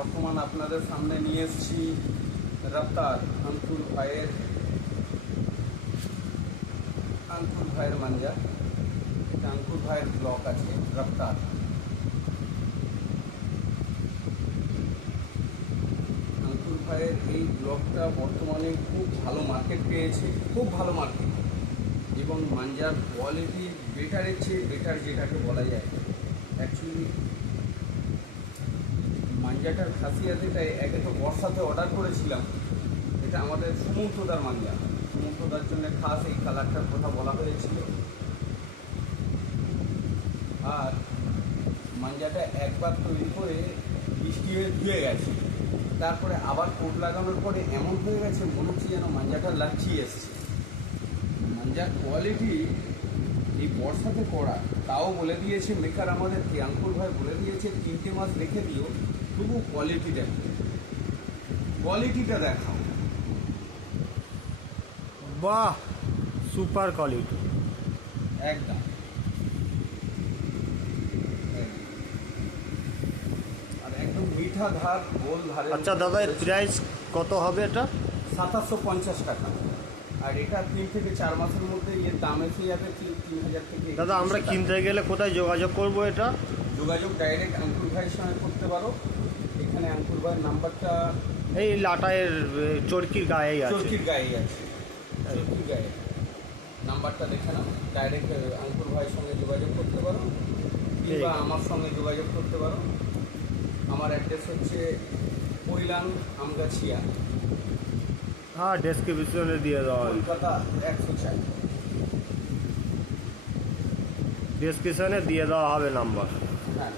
বর্তমান আপনাদের সামনে নিয়ে এসেছি রফতার আঙ্কুর ভাইয়ের মাঞ্জা। এটা আঙ্কুর ভাইয়ের ব্লক আছে রফতার। আঙ্কুর ভাইয়ের এই ব্লকটা বর্তমানে খুব ভালো মার্কেট পেয়েছে, খুব ভালো মার্কেট, এবং মাঞ্জার কোয়ালিটি বেটারের চেয়ে বেটার যেটাকে বলা যায়। অ্যাকচুয়ালি মাঞ্জাটার খাসিয়াত এটাই, একে তো বর্ষাতে অর্ডার করেছিলাম, এটা আমাদের সুমন্তদার মাঞ্জা। সুমন্তদার জন্য খাস এই কালারটার কথা বলা হয়েছিল। আর মাঞ্জাটা একবার তৈরি করে বৃষ্টি হয়ে ধুয়ে গেছে, তারপরে আবার কোট লাগানোর পরে এমন হয়ে গেছে মনে হচ্ছে যেন মাঞ্জাটা লাচ্ছি এসছে। মাঞ্জার কোয়ালিটি এই বর্ষাতে করা, তাও বলে দিয়েছে মেকার আমাদেরকে, আঙ্কুর ভাই বলে দিয়েছে 3টে মাস রেখে দিও, তবু কোয়ালিটিটা দেখাও। বাহ, সুপার কোয়ালিটি একদম। আর একদম মিঠা ধার, গোল ধারে। আচ্ছা দাদা, এর প্রাইস কত হবে এটা? 2750 টাকা। আর এটা 3 থেকে 4 মাসের মধ্যে এর দাম এসে যাবে 3000 থেকে। দাদা, আমরা কিনতে গেলে কোথায় যোগাযোগ করব? এটা যোগাযোগ ডাইরেক্ট আঙ্কুর ভাইয়ের সঙ্গে করতে পারো। এখানে আঙ্কুর ভাইয়ের নাম্বারটা এই লাটায়ের চরকির গায়েই আছে। চরকির গায়ে আছে, চরকির গায়ে নাম্বারটা দেখে নাও। ডাইরেক্ট আঙ্কুর ভাইয়ের সঙ্গে যোগাযোগ করতে পারো, কিংবা আমার সঙ্গে যোগাযোগ করতে পারো। আমার অ্যাড্রেস হচ্ছে কৈলান আমগাছিয়া, হ্যাঁ, ডেসক্রিপশনে দিয়ে দেওয়া হবে। কলকাতা 104। ডেসক্রিপশনে দিয়ে দেওয়া হবে নাম্বার। হ্যাঁ।